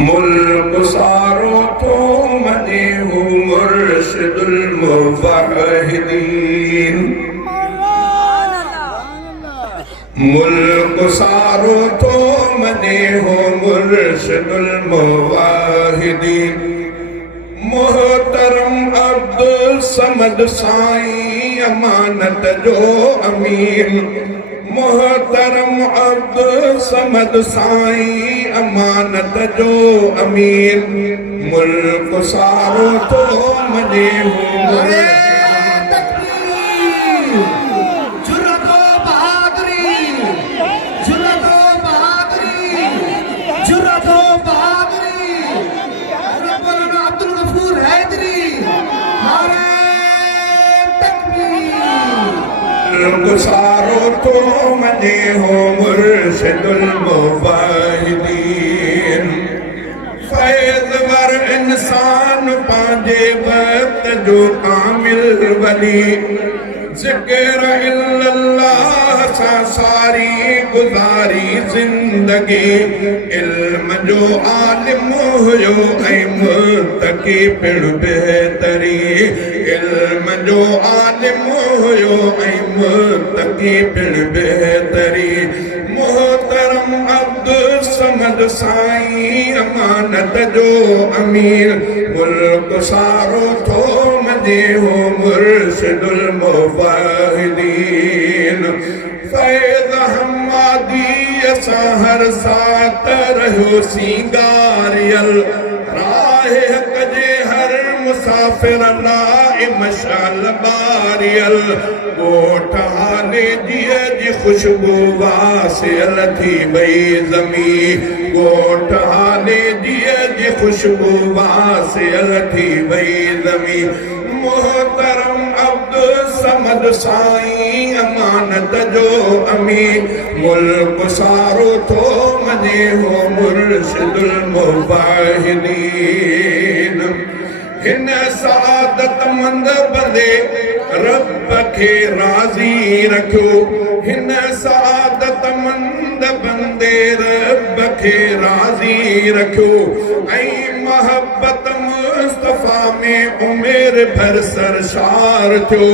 मुल्क सारो तो मने हूँ मुर्शिदुल मुवहिदीन। मुल्क सारो तो मने हूँ मुर्शिदुल मुवहिदीन। मोहतरम अब्दुल समद साईं अमानत जो अमीर। मोहतरम अब्दुल समद साईं अमानत जो अमीर। मुल्क सारो तो मने हूँ सारो तो मने हो मुर्शिदुल मुवहिदीन। फैज़ वर इंसान पांजे वक्त जो कामिल वली। ज़िक्र इल्लल्लाह सा सारी गुज़ारी ज़िंदगी। इल्म जो आलिम हुयो ऐं मुत्तक़ी पिण बेहतरी। इल्म जो आलिम हुयो ऐं मुत्तक़ी पिण बेहतरी। मोहतरम अब्दुल समद साईं अमानत जो अमीर। मुल्क सारो थो मने हो मुर्शिदुल मुवहिदीन। फैज़ हमादी असां हर साथ रहियो सींगारियल। राह हक़ जे हर मुसाफ़िर लाइ मशाल बारियल। ॻोठ हाले जीअ जी ख़ुशबू वासियल थी वई ज़मीं। ॻोठ हाले जीअ जी ख़ुशबू वासियल थी वई ज़मीं। मोहतरम अब्दुल समद साईं अमानत जो अमीर। मुल्क सारो थो मने हो मुर्शिदुल मुवहिदीन। हिन सआदतमंद बंदे रब खे राज़ी रखियो। हिन सआदतमंद बंदे रब खे राज़ी रखियो। ऐं मोहब्बत मुस्तफ़ा में उमेर भर सरशार थियो।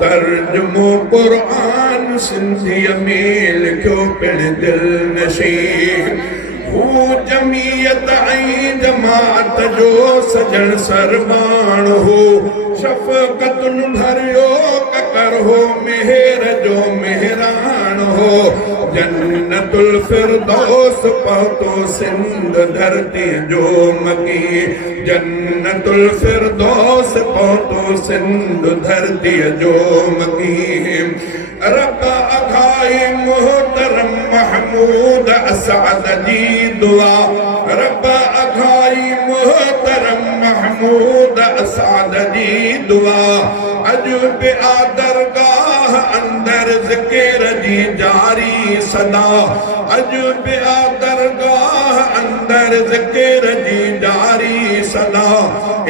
तर्जुमो क़ुरान सिंधीअ में लिखियो पिण दिलनशीं। हू जमीयत ऐं जमात जो सजण सरबाण हो। शफ़क़तुन भरियो ककर हो मेहर जो मेहरान हो। जन्नतुल फिरदौस पहुतो सिंध धरती जो मकी। जन्नतुल फिरदौस पहुतो सिंध धरती जो मकी। रब अघाई मोहतरम महमूद असअद जी दुआ। रब अघाई मोहतरम महमूद असअद जी दुआ। अॼु बि दरगाह अंदर ज़िक्र जी जारी सदा। अॼु बि दरगाह अंदर ज़िक्र जी जारी सदा।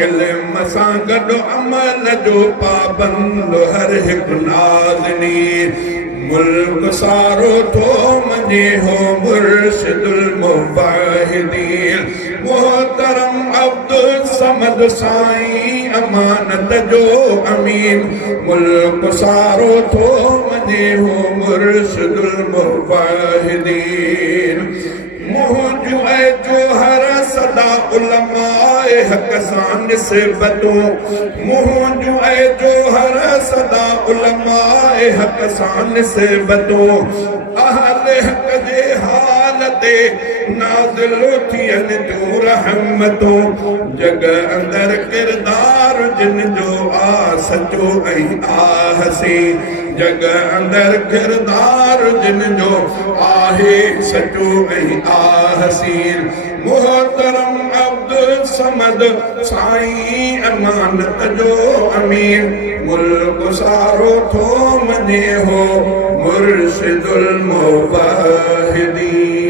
इल्म सां गॾु अमल जो पाबंद हर हिकु नाज़नीन। मुल्क सारो थो मने हो मुर्शिदुल मुवहिदीन। मोहतरम अब्दुल समद साईं अमानत जो अमीर। मुल्क सारो थो मने हो मुर्शिदुल मुवहिदीन। मुंहिंजो ऐं जोहर सदा उलमाए हक़ सां निस्बतूं। मुंहिंजो ऐं जोहर सदा उलमाए हक़ सां निस्बतूं। अहल हक़ जे हाल ते नाज़िल थियनि थियूं रहमतूं। जग अंदर किरदार जिन जो आ सचो ऐं आ हसी। जग अंदर किरदार जिन जो आहे सचो ऐं आ हसीन। मोहतरम अब्दुल समद साईं अमानत जो अमीर। मुल्क सारो थो मने हो मुर्शिदुल मुवहिदीन।